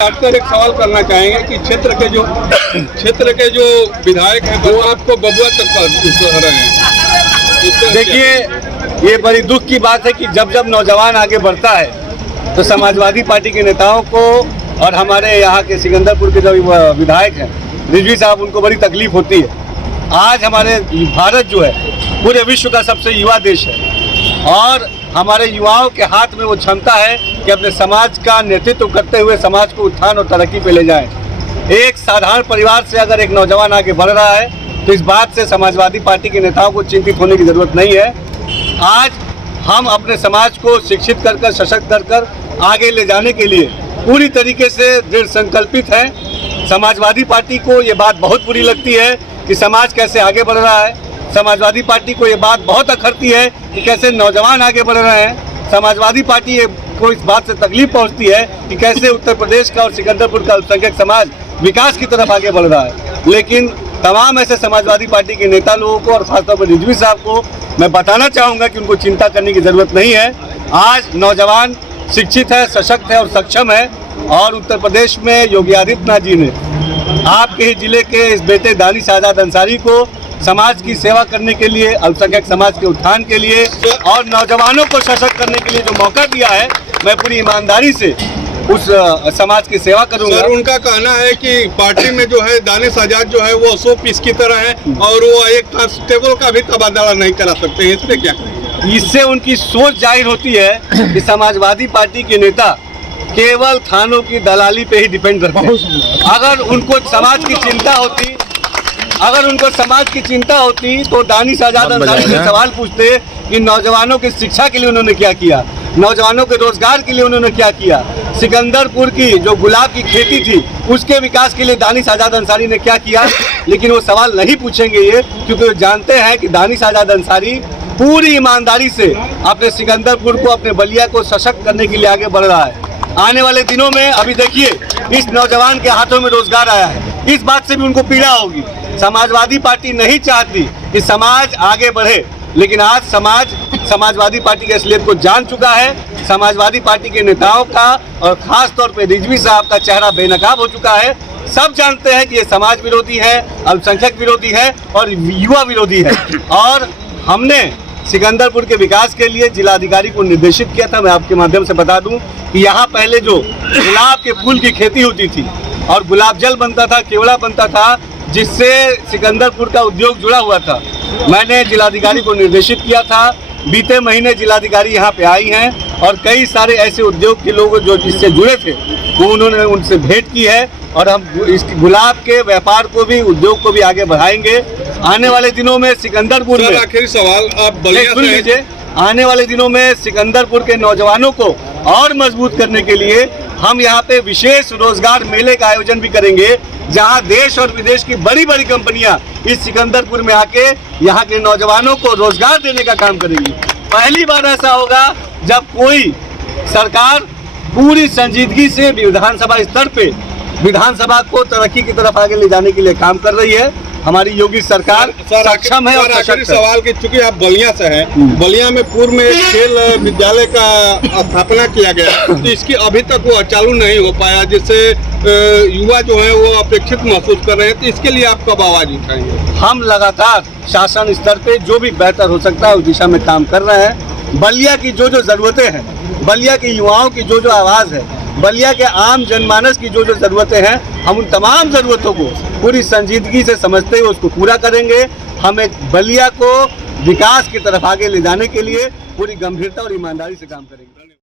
Doctor एक सवाल करना चाहेंगे कि क्षेत्र के जो विधायक हैं वो आपको बबुआ तक कह रहे हैं। देखिए, ये बड़ी दुख की बात है कि जब जब नौजवान आगे बढ़ता है तो समाजवादी पार्टी के नेताओं को और हमारे यहाँ के सिकंदरपुर के जो विधायक हैं रिजवी साहब, उनको बड़ी तकलीफ होती है। आज हमारे भारत जो है पूरे विश्व का सबसे युवा देश है और हमारे युवाओं के हाथ में वो क्षमता है कि अपने समाज का नेतृत्व करते हुए समाज को उत्थान और तरक्की पे ले जाएं। एक साधारण परिवार से अगर एक नौजवान आगे बढ़ रहा है तो इस बात से समाजवादी पार्टी के नेताओं को चिंतित होने की ज़रूरत नहीं है। आज हम अपने समाज को शिक्षित कर सशक्त कर आगे ले जाने के लिए पूरी तरीके से दृढ़ संकल्पित हैं। समाजवादी पार्टी को ये बात बहुत बुरी लगती है कि समाज कैसे आगे बढ़ रहा है। समाजवादी पार्टी को ये बात बहुत अखरती है कि कैसे नौजवान आगे बढ़ रहे हैं। समाजवादी पार्टी को इस बात से तकलीफ पहुंचती है कि कैसे उत्तर प्रदेश का और सिकंदरपुर का अल्पसंख्यक समाज विकास की तरफ आगे बढ़ रहा है। लेकिन तमाम ऐसे समाजवादी पार्टी के नेता लोगों को और खासतौर पर रिजवी साहब को मैं बताना चाहूँगा कि उनको चिंता करने की ज़रूरत नहीं है। आज नौजवान शिक्षित है, सशक्त है और सक्षम है और उत्तर प्रदेश में योगी आदित्यनाथ जी ने आपके ही जिले के इस बेटे दानिश आज़ाद अंसारी को समाज की सेवा करने के लिए, अल्पसंख्यक समाज के उत्थान के लिए और नौजवानों को सशक्त करने के लिए जो मौका दिया है, मैं पूरी ईमानदारी से उस समाज की सेवा करूंगा। सर, उनका कहना है कि पार्टी में जो है दानिश आजाद जो है वो 100 पीस की तरह है और वो एक कांस्टेबल का भी तबादला नहीं करा सकते हैं। इसमें क्या कहेंगे? इससे उनकी सोच जाहिर होती है कि समाजवादी पार्टी के नेता केवल थानों की दलाली पे ही डिपेंड करते हैं। अगर उनको समाज की चिंता होती तो दानिश आजाद अंसारी से सवाल पूछते कि नौजवानों की शिक्षा के लिए उन्होंने क्या किया, नौजवानों के रोजगार के लिए उन्होंने क्या किया, सिकंदरपुर की जो गुलाब की खेती थी उसके विकास के लिए दानिश आजाद अंसारी ने क्या किया। लेकिन वो सवाल नहीं पूछेंगे ये, क्योंकि वो जानते हैं कि दानिश आजाद अंसारी पूरी ईमानदारी से अपने सिकंदरपुर को, अपने बलिया को सशक्त करने के लिए आगे बढ़ रहा है। आने वाले दिनों में अभी देखिए, इस नौजवान के हाथों में रोजगार आया है, इस बात से भी उनको पीड़ा होगी। समाजवादी पार्टी नहीं चाहती कि समाज आगे बढ़े, लेकिन आज समाजवादी पार्टी की असलियत को जान चुका है। समाजवादी पार्टी के नेताओं का और खास तौर पे रिजवी साहब का चेहरा बेनकाब हो चुका है। सब जानते हैं कि ये समाज विरोधी है, अल्पसंख्यक विरोधी है और युवा विरोधी है। और हमने सिकंदरपुर के विकास के लिए जिलाधिकारी को निर्देशित किया था। मैं आपके माध्यम से बता दूं कि यहाँ पहले जो गुलाब के फूल की खेती होती थी और गुलाब जल बनता था, केवड़ा बनता था, जिससे सिकंदरपुर का उद्योग जुड़ा हुआ था। मैंने जिलाधिकारी को निर्देशित किया था। बीते महीने जिलाधिकारी यहाँ पे आई हैं और कई सारे ऐसे उद्योग के लोग जो इससे जुड़े थे वो उन्होंने उनसे भेंट की है और हम इस गुलाब के व्यापार को भी, उद्योग को भी आगे बढ़ाएंगे। आने वाले दिनों में सिकंदरपुर में, आखिरी सवाल आप सुन लीजिए, आने वाले दिनों में सिकंदरपुर के नौजवानों को और मजबूत करने के लिए हम यहाँ पे विशेष रोजगार मेले का आयोजन भी करेंगे, जहाँ देश और विदेश की बड़ी बड़ी कंपनियां इस सिकंदरपुर में आके यहाँ के नौजवानों को रोजगार देने का काम करेंगी। पहली बार ऐसा होगा जब कोई सरकार पूरी संजीदगी से विधानसभा स्तर पे विधानसभा को तरक्की की तरफ आगे ले जाने के लिए काम कर रही है। हमारी योगी सरकार सक्षम है और आखिरी सवाल की, चूंकि आप बलिया से हैं, बलिया में पूर्व में खेल विद्यालय का स्थापना किया गया तो इसकी अभी तक वो चालू नहीं हो पाया, जिससे युवा जो है वो अपेक्षित महसूस कर रहे हैं। तो इसके लिए आप कब आवाज उठाएंगे? हम लगातार शासन स्तर पे जो भी बेहतर हो सकता है उस दिशा में काम कर रहे हैं। बलिया की जो ज़रूरतें हैं, बलिया के युवाओं की जो आवाज़ है, बलिया के आम जनमानस की जो ज़रूरतें हैं, हम उन तमाम ज़रूरतों को पूरी संजीदगी से समझते हुए उसको पूरा करेंगे। हम एक बलिया को विकास की तरफ आगे ले जाने के लिए पूरी गंभीरता और ईमानदारी से काम करेंगे।